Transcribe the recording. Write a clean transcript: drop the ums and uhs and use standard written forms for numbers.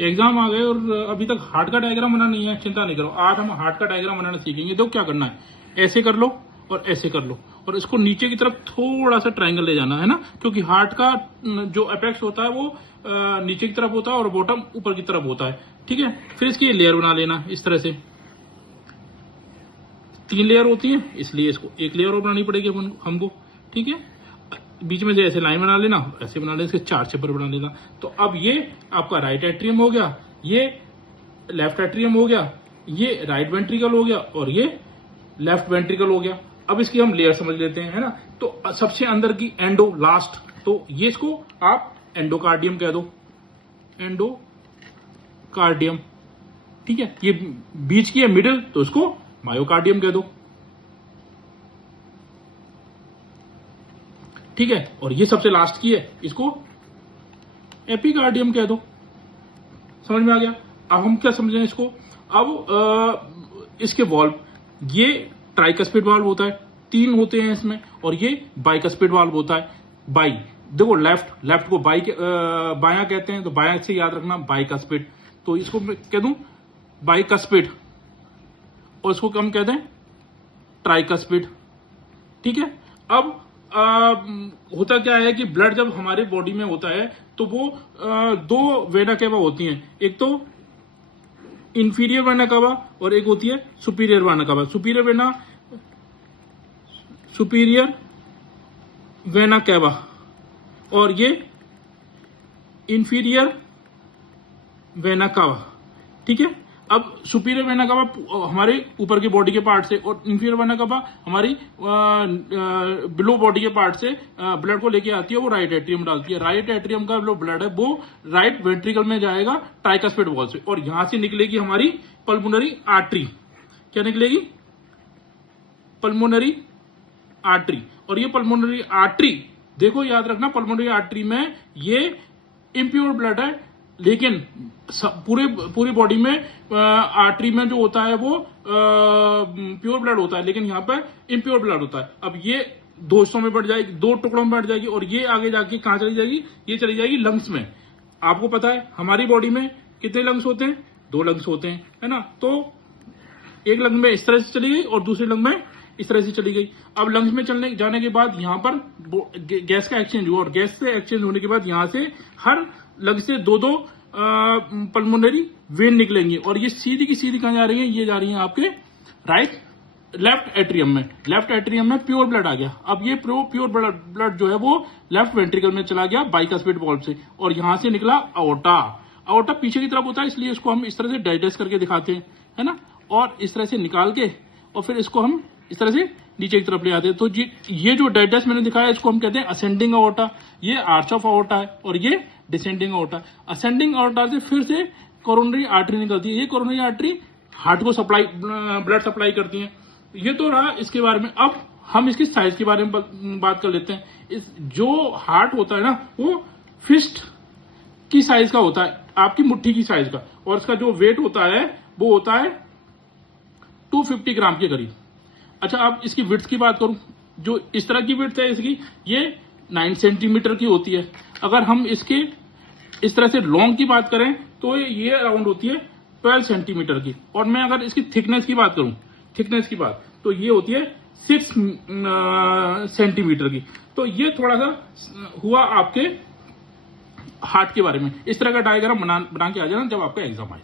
Exam आ गए और अभी तक हार्ट का डायग्राम बना नहीं है, चिंता नहीं करो, आज हम हार्ट का डायग्राम बनाना सीखेंगे। देखो क्या करना है, ऐसे कर लो और ऐसे कर लो और इसको नीचे की तरफ थोड़ा सा ट्रायंगल ले जाना है ना, क्योंकि हार्ट का जो अपेक्स होता है वो नीचे की तरफ होता है और बॉटम ऊपर की तरफ होता है। ठीक है, फिर इसकी लेयर बना लेना इस तरह से। 3 लेयर होती है, इसलिए इसको 1 लेयर और बनानी पड़ेगी हमको। ठीक है, बीच में से ऐसे लाइन बना लेना, ऐसे बना लेना, इसके 4 चेपर बना लेना। तो अब ये आपका राइट एट्रियम हो गया, ये लेफ्ट एट्रियम हो गया, ये राइट वेंट्रिकल हो गया और ये लेफ्ट वेंट्रिकल हो गया। अब इसकी हम लेयर समझ लेते हैं, है ना। तो सबसे अंदर की एंडो लास्ट, तो ये इसको आप एंडोकार्डियम कह दो, एंडोकार्डियम। ठीक है, ये बीच की है मिडिल, तो इसको मायोकार्डियम कह दो। ठीक है, और ये सबसे लास्ट की है, इसको एपिकार्डियम कह दो। समझ में आ गया। अब हम क्या समझें इसको, अब इसके वाल्व, ये ट्राइकस्पिड वाल्व होता है, 3 होते हैं इसमें, और ये बाइकस्पिड वाल्व होता है। बाई देखो, लेफ्ट को बायां कहते हैं, तो बायां से याद रखना बाइकस्पिड, तो इसको मैं कह दूं बाइकस्पिड और इसको हम कहते हैं ट्राइकस्पिड। ठीक है, अब होता क्या है कि ब्लड जब हमारे बॉडी में होता है तो वो 2 वेना केवा होती हैं, एक तो इंफीरियर वेना केवा और एक होती है superior vena cava. Superior vena cava और ये इंफीरियर वेना केवा। ठीक है, अब सुपीरियर वेना केवा हमारे ऊपर के बॉडी के पार्ट से और इंफीरियर वेना केवा हमारी बिलो बॉडी के पार्ट से ब्लड को लेके आती है, वो राइट एट्रियम डालती है। राइट एट्रियम का जो ब्लड है वो राइट वेंट्रिकल में जाएगा ट्राइकस्पिड वॉल से, और यहां से निकलेगी हमारी पल्मोनरी आर्टरी। क्या निकलेगी? Pulmonary artery. और ये पल्मोनरी आर्टरी, देखो याद रखना, पल्मोनरी आर्टरी में ये इम्प्योर ब्लड है, लेकिन पूरी बॉडी में आर्टरी में जो होता है वो प्योर ब्लड होता है, लेकिन यहाँ पर इम्प्योर ब्लड होता है। अब ये 2 हिस्सों में बढ़ जाएगी, 2 टुकड़ों में बढ़ जाएगी, और ये आगे जाके कहां चली जाएगी? ये चली जाएगी लंग्स में। आपको पता है हमारी बॉडी में कितने लंग्स होते हैं? 2 लंग्स होते हैं, है ना। तो एक लंग में इस तरह से चली गई और दूसरे लंग में इस तरह से चली गई। अब लंग्स में जाने के बाद यहाँ पर गैस का एक्सचेंज हुआ, और गैस से एक्सचेंज होने के बाद यहाँ से हर लंग से 2 पल्मोनरी वेन निकलेंगी, और ये सीधी की सीधी कहां जा रही है? ये जा रही है आपके लेफ्ट एट्रियम में। लेफ्ट एट्रियम में प्योर ब्लड आ गया। अब ये प्योर ब्लड जो है वो लेफ्ट वेंट्रिकल में चला गया बाइकस्पिड वाल्व से, और यहां से निकला अओर्टा। अओर्टा पीछे की तरफ होता है, इसलिए इसको हम इस तरह से डाइजेस्ट करके दिखाते हैं, है ना। और इस तरह से निकाल के और फिर इसको हम इस तरह से नीचे की तरफ ले आते हैं। तो ये जो डाइजेस्ट मैंने दिखाया, इसको हम कहते हैं असेंडिंग अओर्टा। ये आर्च ऑफ अओर्टा है, और ये डिसेंडिंग अओर्टा। असेंडिंग अओर्टा से फिर से कोरोनरी आर्टरी निकलती है। ये कोरोनरी आर्टरी हार्ट को ब्लड सप्लाई करती है। ये तो रहा इसके बारे में। अब हम इसकी साइज के बारे में बात कर लेते हैं। जो हार्ट होता है ना, वो फिस्ट की साइज का होता है, आपकी मुट्ठी की साइज का, और इसका जो वेट होता है वो होता है 250 ग्राम के करीब। अच्छा, अब इसकी विड्थ की बात करूं, जो इस तरह की विड्थ है इसकी, ये 9 सेंटीमीटर की होती है। अगर हम इसके इस तरह से लॉन्ग की बात करें तो ये अराउंड होती है 12 सेंटीमीटर की। और मैं अगर इसकी थिकनेस की बात करूं, तो ये होती है 6 सेंटीमीटर की। तो ये थोड़ा सा हुआ आपके हार्ट के बारे में। इस तरह का डायग्राम बना के आ जाना जब आपका एग्जाम आए।